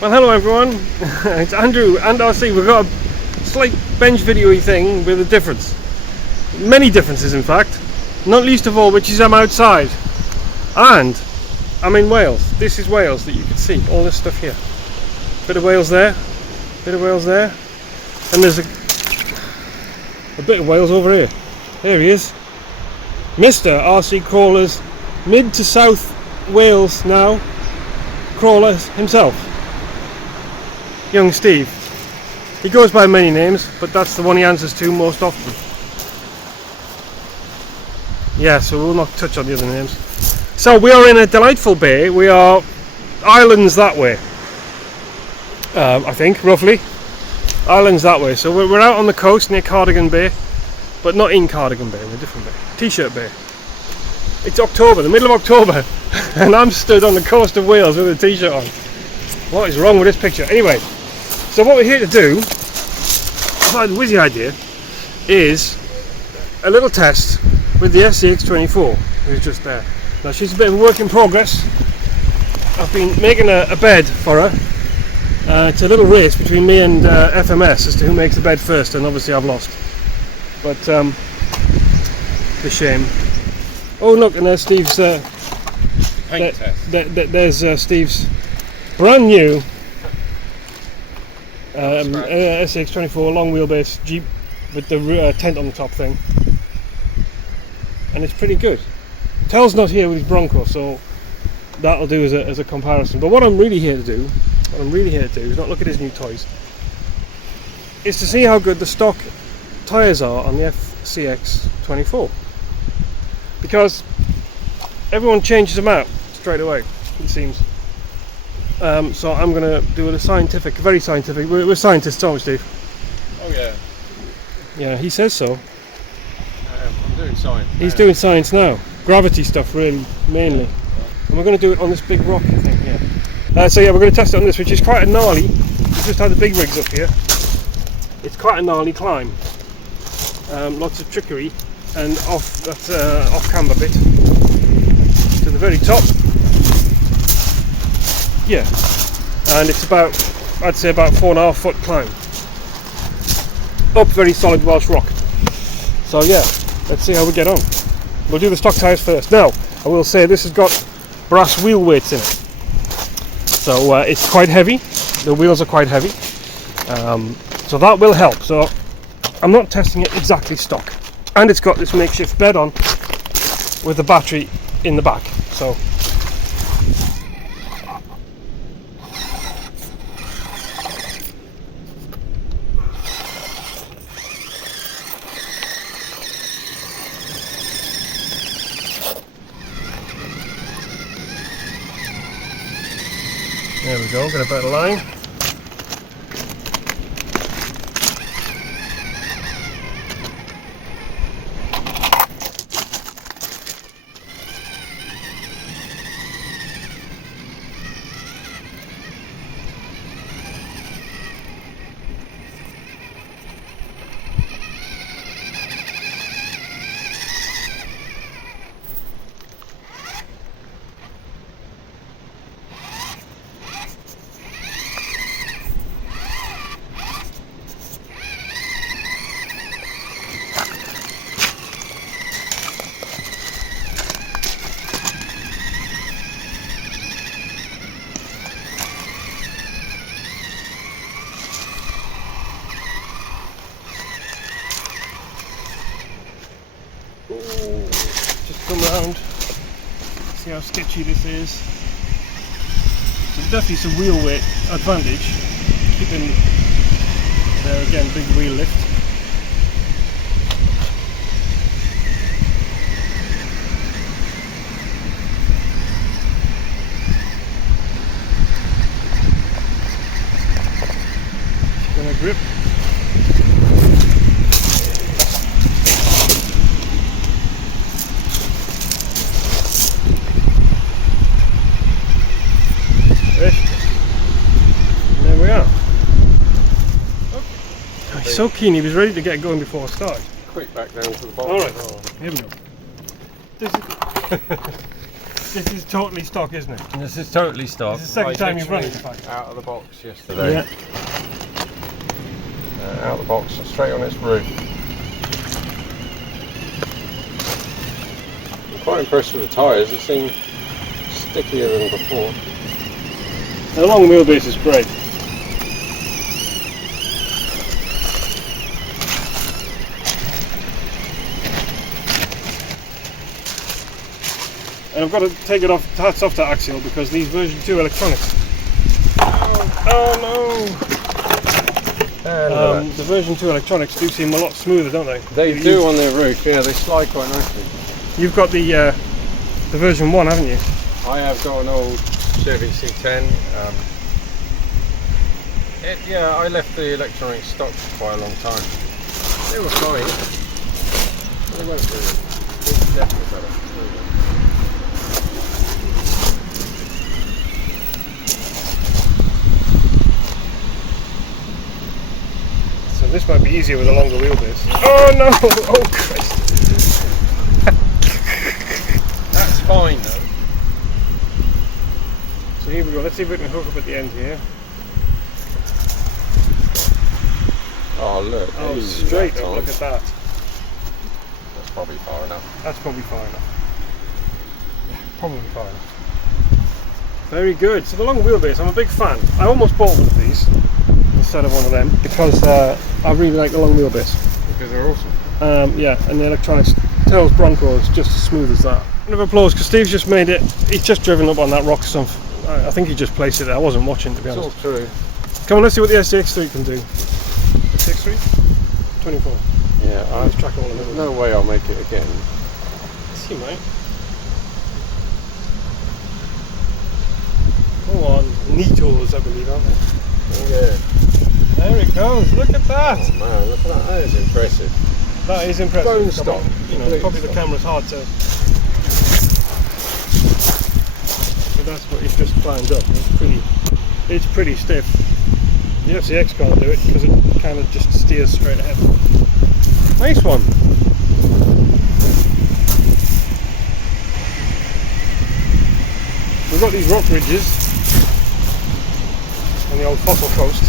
Well, hello everyone, it's Andrew and RC. We've got a slight bench video-y thing with a difference. Many differences in fact, not least of all which is I'm outside. And I'm in Wales. This is Wales that you can see, all this stuff here. Bit of Wales there, bit of Wales there. And there's a bit of Wales over here. There he is. Mr. RC Crawlers, mid to south Wales now, crawler himself. Young Steve. He goes by many names, but that's the one he answers to most often. Yeah, so we'll not touch on the other names. So we are in a delightful bay. We are islands that way. I think, roughly. Islands that way. So we're out on the coast near Cardigan Bay, but not in Cardigan Bay, we're a different bay. T-shirt Bay. It's October, the middle of October, and I'm stood on the coast of Wales with a t-shirt on. What is wrong with this picture? Anyway, so what we're here to do, I had a whizzy idea, is a little test with the SCX24, who's just there. Now she's a bit of a work in progress. I've been making a bed for her. It's a little race between me and FMS as to who makes the bed first, and obviously I've lost. But the shame. Oh look, and there's Steve's paint test. There's Steve's brand new SCX24 long wheelbase Jeep with the tent on the top thing, and it's pretty good. Tel's not here with his Bronco, so that'll do as a comparison. But what I'm really here to do, is not look at his new toys, is to see how good the stock tyres are on the FCX24, because everyone changes them out straight away, it seems. So I'm going to do a scientific, very scientific. We're scientists, aren't we, Steve? Oh yeah. Yeah, he says so. I'm doing science. He's doing science now. Gravity stuff, really, mainly. And we're going to do it on this big rock thing here. So yeah, we're going to test it on this, which is quite a gnarly. We just had the big rigs up here. It's quite a gnarly climb. Lots of trickery, and off that off camber bit to the very top. Yeah, and it's about, I'd say about 4.5 foot climb up very solid Welsh rock. So yeah, let's see how we get on. We'll do the stock tyres first. Now I will say this has got brass wheel weights in it, so it's quite heavy. The wheels are quite heavy, so that will help. So I'm not testing it exactly stock, and it's got this makeshift bed on with the battery in the back. So there we go, get a better line. Just come round, see how sketchy this is. So definitely some wheel weight advantage, keeping there again, big wheel lift. Gonna grip. He's so keen, he was ready to get going before I started. Quick back down to the bottom. Alright, here we go. This is This is totally stock, isn't it? This is totally stock. This is the second time you've run it, in fact. Out of the box yesterday. Yeah. Out of the box, straight on its roof. I'm quite impressed with the tyres. They seem stickier than before. The long wheelbase is great. And I've got to take it off, hats off to Axial, because these version 2 electronics. Oh no! The version 2 electronics do seem a lot smoother, don't they? They do on their roof, yeah, they slide quite nicely. You've got the version 1, haven't you? I have got an old Chevy C10. Yeah, I left the electronics stock for quite a long time. They were fine. They weren't really. It's definitely better. So this might be easier with a longer wheelbase. Oh no! Oh Christ! That's fine though. So here we go. Let's see if we can hook up at the end here. Oh look! Oh, easy straight that up! time. Look at that. That's probably far enough. That's probably far enough. Yeah, probably far enough. Very good. So the long wheelbase, I'm a big fan. I almost bought one of these instead of one of them because I really like the long wheelbase. Because they're awesome. Yeah, and the electronics, Tails Bronco is just as smooth as that. Round of applause because Steve's just made it. He's just driven up on that rock stump. I think he just placed it there. I wasn't watching, to be honest. It's all true. Come on, let's see what the SCX3 can do. SCX3? 24. Yeah, Let's track all of there's it. no way I'll make it again. Let's see, mate. Go on, Nitos, I believe, aren't they? Yeah. There it goes. Look at that. Oh man, look at that. That is impressive. That is impressive. Bone stock. You know, probably the camera's hard to. But that's what it's just climbed up. It's pretty stiff. The FCX can't do it because it kind of just steers straight ahead. Nice one. We've got these rock ridges on the old fossil coast.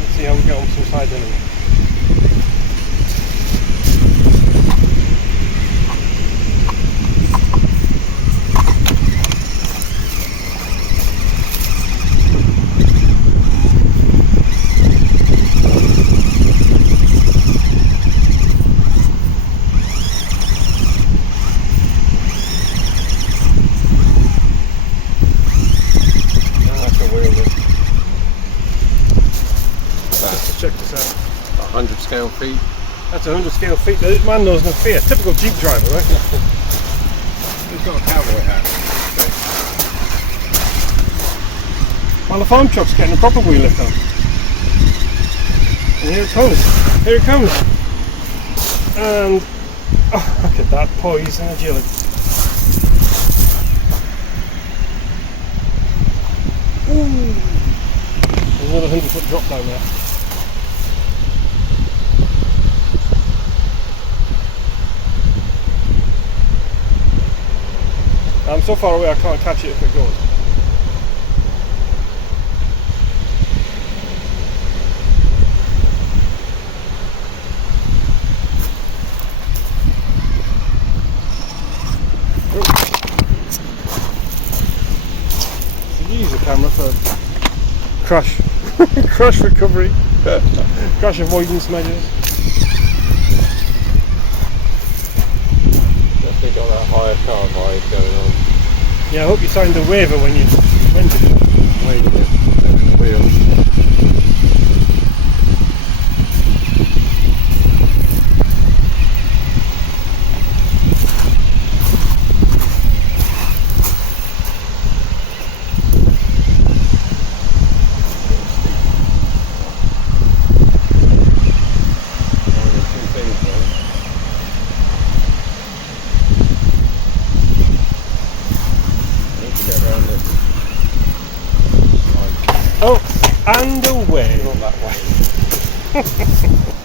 Let's see how we get on some side anyway. Check this out. 100 scale feet. That's 100 scale feet. This man knows no fear. Typical Jeep driver, right? He's got a cowboy hat. Well, the farm truck's getting a proper wheel lift on. And here it comes. Here it comes. And oh, look at that poise and agility. Ooh. There's another 100-foot drop down there. I'm so far away I can't catch it if it goes. So you use the camera for crash crash recovery, crash avoidance measures. Definitely got that higher car vibe going on. Yeah, I hope you signed the waiver when you rented it. Wait a minute. The wheels. Oh, and away. Not that way.